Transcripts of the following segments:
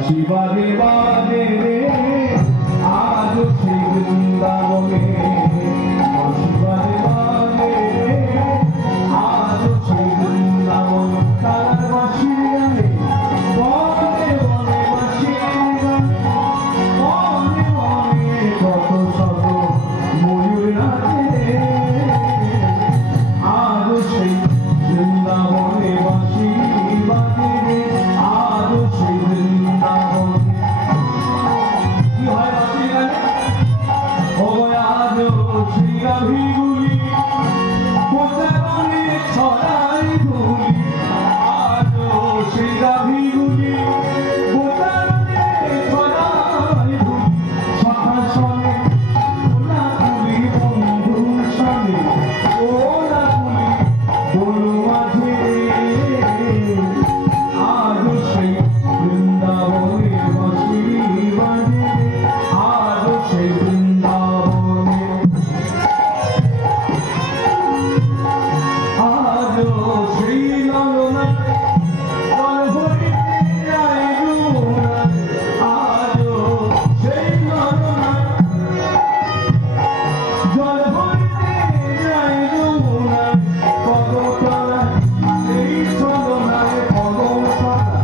বাজে বাজে রে আজ সেই বৃন্দাবনে বাঁশি বাজে বাজে রে আজ সেই বৃন্দাবন তার বাঁশির গানে বনে বনে বাঁশির গানে বনে বনে কত শত ময়ূর নাচে আজ সেই বৃন্দাবনে বাঁশি বাজে রে আজ সেই বৃন্দাবনে কি হয় বাঁশির গানে ও আজ সেই গাভীগুলি কোথায় বনে ছড়াই ধুলি আজ সেই গাভীগুলি কোথায় বনে ছড়াই ধুলি সখা শোনে ওলা তুলি বন্ধুর শোনে ওলা তুলি বলো মাঝে আজ সেই বৃন্দাবনে বাঁশি বাজে আজ সেই বৃন্দাবনে আজ সেই লালনা জল ভরিতে যায় যমুনা আজ সেই লালনা জল ভরিতে যায় যমুনা কত তারা সেই ছলনায় পদম সাদা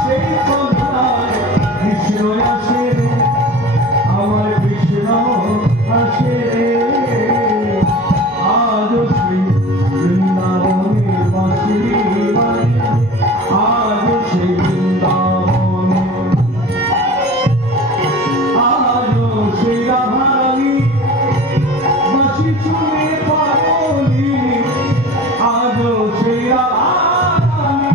সেই ছলনায় কৃষ্ণ আসে রে আমার কৃষ্ণ আসে রে আজ সেই বৃন্দাবনে বাঁশি বাজে আজ সেই বৃন্দাবনে আজ সেই রাধারানী বাঁশি শুনে পাগলি আজ সেই রাধারানী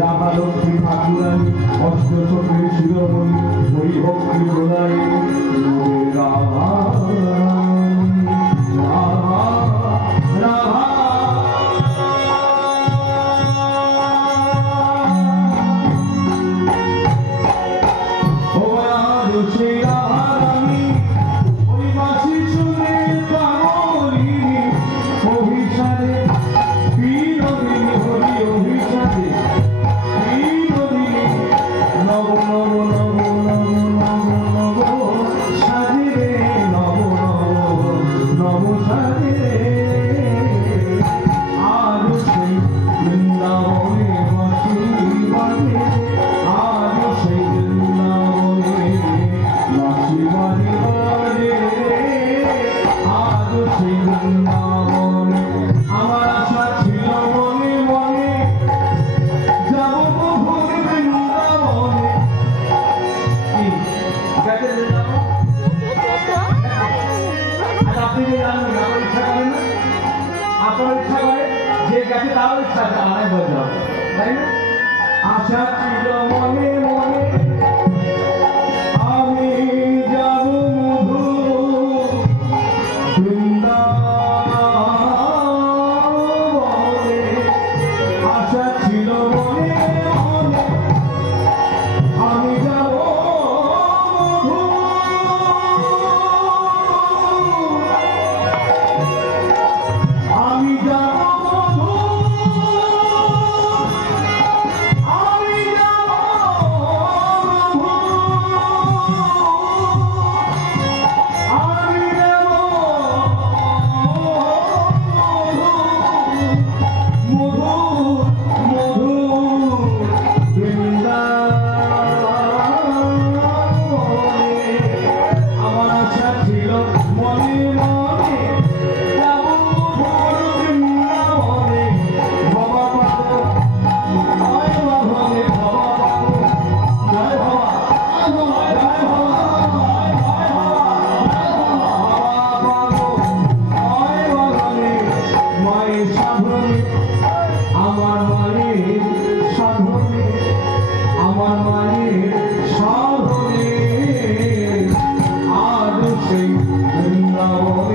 রাধালক্ষ্মী ঠাকুরানী অষ্টচক্রের শিরোমণি হরিভক্তি প্রদায়ী রাধা রাধা রাধা ও আজ সেই রাধারানী ওই বাঁশি শুনে পাগলিনী অভিসারে বিনোদিনী হরি অভিসারে নব নব নব নব নব নব সাজে রে নব নব নব সাজে রে আজ সেই বৃন্দাবনে বাঁশি বাজে আজ সেই বৃন্দাবনে বাঁশি বাজে বাজে আজ সেই বৃন্দাবনে আমার আশা ছিল মনে মনে যাব প্রভুর বৃন্দাবনে কি গেছে যাব আর আপনি যে জানেন আপনার ইচ্ছা করেন না আপনার ইচ্ছা করে যে গেছে তার ইচ্ছা আনাই বলতে হবে তাই না আশা ছিল মনে মনে আমি যাব মধু বৃন্দাবনে আশা ছিল মনে মনে আমি যাব মধু আমি যাব মধু আমি যাব বৃন্দাবন